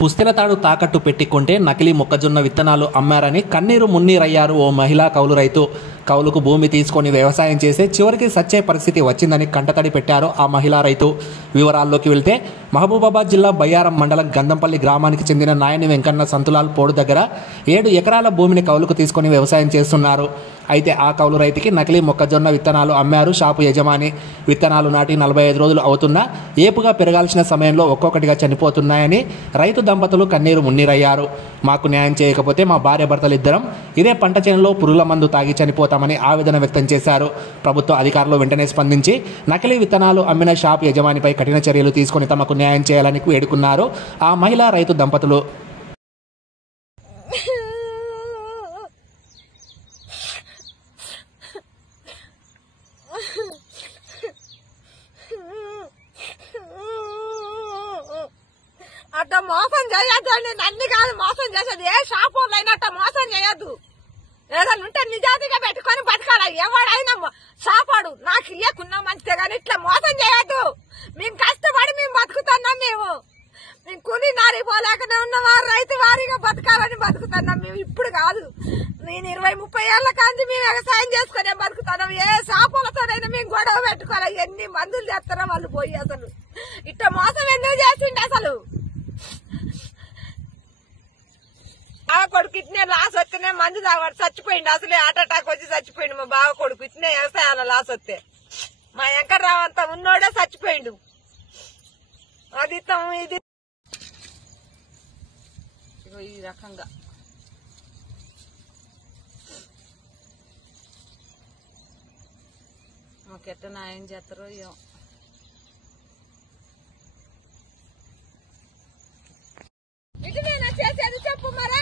పుస్తెల తాడు తాకట్టు పెట్టి కొంటే నకిలీ మొక్కజొన్న విత్తనాలు అమ్మారని కన్నీరు మున్నీరయ్యారు ఓ మహిళా కౌలు రైతు. కౌలుకు భూమి తీసుకొని వ్యవసాయం చేసే చివరికి సచ్చే పరిస్థితి వచ్చిందని కంటతడి పెట్టారు ఆ మహిళా రైతు. వివరాల్లోకి వెళ్తే మహబూబాబాద్ జిల్లా బయ్యారం మండలం గంధంపల్లి గ్రామానికి చెందిన నాయని వెంకన్న సంతులాల్ పోడు దగ్గర 7 ఎకరాల భూమిని కౌలుకు తీసుకొని వ్యవసాయం చేస్తున్నారు. అయితే ఆ కౌలు రైతుకి నకిలీ మొక్కజొన్న విత్తనాలు అమ్మారు షాపు యజమాని. విత్తనాలు నాటి 45 రోజులు అవుతున్నా ఏపుగా పెరగాల్సిన సమయంలో ఒక్కొక్కటిగా చనిపోతున్నాయని రైతు దంపతులు కన్నీరు మున్నీరయ్యారు. మాకు న్యాయం చేయకపోతే మా భార్య భర్తలిద్దరం ఇదే పంట చేనులో పురుగుల మందు తాగి చనిపోతామని ఆవేదన వ్యక్తం చేశారు. ప్రభుత్వ అధికారులు వెంటనే స్పందించి నకిలీ విత్తనాలు అమ్మిన షాపు యజమానిపై కఠిన చర్యలు తీసుకుని తమకు న్యాయం చేయాలని వేడుకున్నారు ఆ మహిళా రైతు దంపతులు. అట్ట మోసం చేయొద్దు అండి, నన్ను కాదు మోసం చేసేది. ఏ షాప్ వాళ్ళు అయినా అట్ట మోసం చేయొద్దు. ఏదైనా ఉంటే నిజాతిగా పెట్టుకొని బతకాల. ఎవడైనా షాపాడు నాకు ఇయ్యకున్నా మంచిదే కానీ ఇట్లా మోసం చేయొద్దు. మేము కష్టపడి మేము బతుకుతున్నాం. మేము కూలి నారి పోలేకనే ఉన్నవారు రైతు వారిగా బతకాలని బతుకుతున్నాం. మేము ఇప్పుడు కాదు, నేను 20-30 ఏళ్ల కాంతి మేము వ్యవసాయం చేసుకునే బతుకుతున్నాం. ఏ షాపులతోనైనా మేము గొడవ పెట్టుకోవాలి. ఎన్ని మందులు చేస్తారో వాళ్ళు పోయి అసలు ఇట్లా మోసం ఎందుకు చేసిండే అసలు. బావ కొడుకు ఇట్నే లాస్ వస్తేనే మందు తాగాడు చచ్చిపోయిండు. అసలే హార్ట్ అటాక్ వచ్చి చచ్చిపోయిండు మా బావ కొడుకు. ఇట్నే వ్యవసాయాల లాస్ వస్తే మా వెంకట్రావు అంతా ఉన్నోడే చచ్చిపోయిండు. అది ఇది ఈ రకంగా మాకెట్ట న్యాయం చేస్తారో ఏమో. ఇటునేనా చేసేది చెప్పు మరా.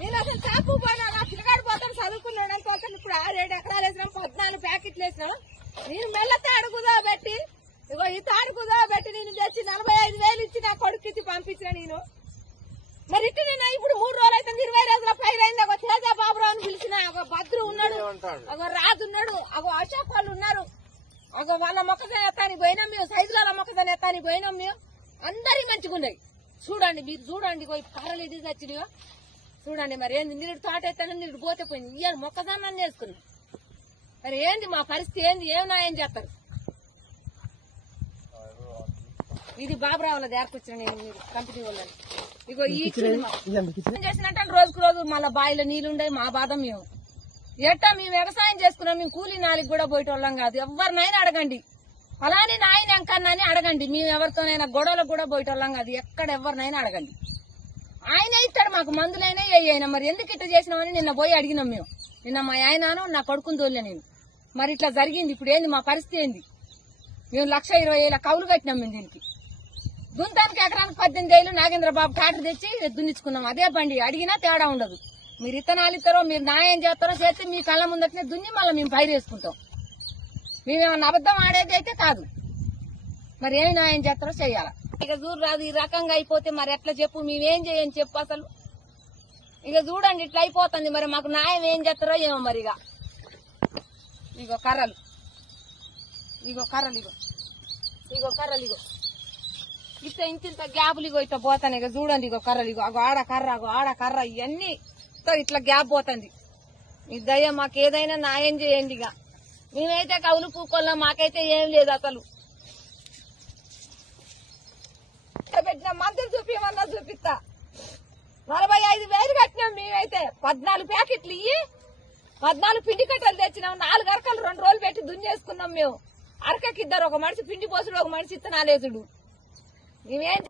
నేను అసలు షాపు పోయినా నా పిల్లగాడు పోతాం చదువుకున్నాడు అనుకోసం ఇప్పుడు 6-7 ఎకరాలు వేసినాం, 14 ప్యాకెట్లు వేసినాం. నేను మెల్ల తాడు కుదవబెట్టి ఇగో ఈ తాడు కుదవబెట్టి నేను తెచ్చి 45,000 ఇచ్చి నా కొడుకు ఇచ్చి పంపించిన నేను. మరి ఇటు నేను ఇప్పుడు 3 రోజులు అయితే 20 రోజుల పైన అయింది. ఒక తేజ బాబురావు అని పిలిచిన, ఒక భద్రు ఉన్నాడు, ఒక రాజు ఉన్నాడు, ఒక అశోక్ వాళ్ళు ఉన్నారు. ఒక వాళ్ళ మొక్కజొన్న ఎత్తానికి పోయినాం మేము, సైజుల మొక్కజొన్న ఎత్తానికి పోయినాం మేము. అందరి మంచిగా ఉన్నాయి. చూడండి మీరు చూడండి, కర్రలు ఇది వచ్చినాయో చూడండి. మరి ఏంది నీరు తోట ఎత్తాను, నీరు పోతే పోయింది. ఇయ్యాలి మొక్కజొన్న చేసుకున్నాం. మరి ఏంది మా పరిస్థితి ఏంది? ఏం న్యాయం చేస్తారు? ఇది బాబురావుల దేరకొచ్చిన నేను మీరు కంపెనీ వాళ్ళని. ఇగో ఈ చేసినట్టు రోజుకు రోజు మళ్ళీ బావిలో నీళ్లు ఉండే మా బాధ. మేము ఎట్టా మేము వ్యవసాయం చేసుకున్నాం. మేము కూలీ నాలికి కూడా పోయేటోళ్ళం కాదు. ఎవరినైనా అడగండి, అలానే నాయన ఎంకన్నా అని అడగండి. మేము ఎవరితోనైనా గొడవలకు కూడా పోయేటోళ్ళం కాదు. ఎక్కడ ఎవరినైనా అడగండి, ఆయన ఇస్తాడు మాకు మందులైనా అయినా. మరి ఎందుకు ఇట్లా చేసినామని నిన్న పోయి అడిగినాం మేము. నిన్న మా ఆయనను నా కొడుకుని తోలే నేను. మరి ఇట్లా జరిగింది. ఇప్పుడు ఏంది మా పరిస్థితి ఏంది? మేము 1,20,000 కౌలు కట్టినాం. మేము దీనికి దుంతానికి ఎకరానికి 18,000 నాగేంద్రబాబు ట్రాక్టర్ తెచ్చి దున్నించుకున్నాం. అదే బండి అడిగినా తేడా ఉండదు. మీరు ఇత్తనాలు ఇస్తారో మీరు న్యాయం చేస్తారో చేస్తే మీ కళ్ళ ముందటనే దున్ని మళ్ళీ మేము పైరు వేసుకుంటాం. మేమేమన్నా అబద్దం ఆడేది అయితే కాదు. మరి ఏమి న్యాయం చేస్తారో చెయ్యాలా. ఇక చూడు రాదు ఈ రకంగా అయిపోతే మరి ఎట్లా చెప్పు, మేమేం చేయని చెప్పు అసలు. ఇక చూడండి ఇట్లా అయిపోతుంది. మరి మాకు న్యాయం ఏం చేస్తారో ఏమో. మరి ఇగో కర్రలు, ఇగో కర్రలు, ఇగో కర్రలు, ఇగో ఇంత గ్యాపులు ఇగో ఇట్లా పోతాను. ఇక చూడండి ఇగో కర్రలు, ఇగో అగో ఆడ కర్ర, అగో ఆడ కర్ర, ఇవన్నీ ఇట్లా గ్యాప్ పోతుంది. ఈ దయ్య మాకు ఏదైనా న్యాయం చేయండి. ఇక మేమైతే కౌలు పూకోళ్ళం, మాకైతే ఏం లేదు అసలు. పెట్టిన మందులు చూపించమన్నా చూపిస్తా. 45,000 కట్టినాం మేమైతే. 14 ప్యాకెట్లు ఇయ్యి 14 పిండి కట్టలు తెచ్చినాం. 4 అరకలు 2 రోజులు పెట్టి దున్నేసుకున్నాం మేము. అరకకి 2 ఒక మనిషి పిండి పోసుడు, ఒక మనిషి ఇత్తనాలేసుడు. మేమేం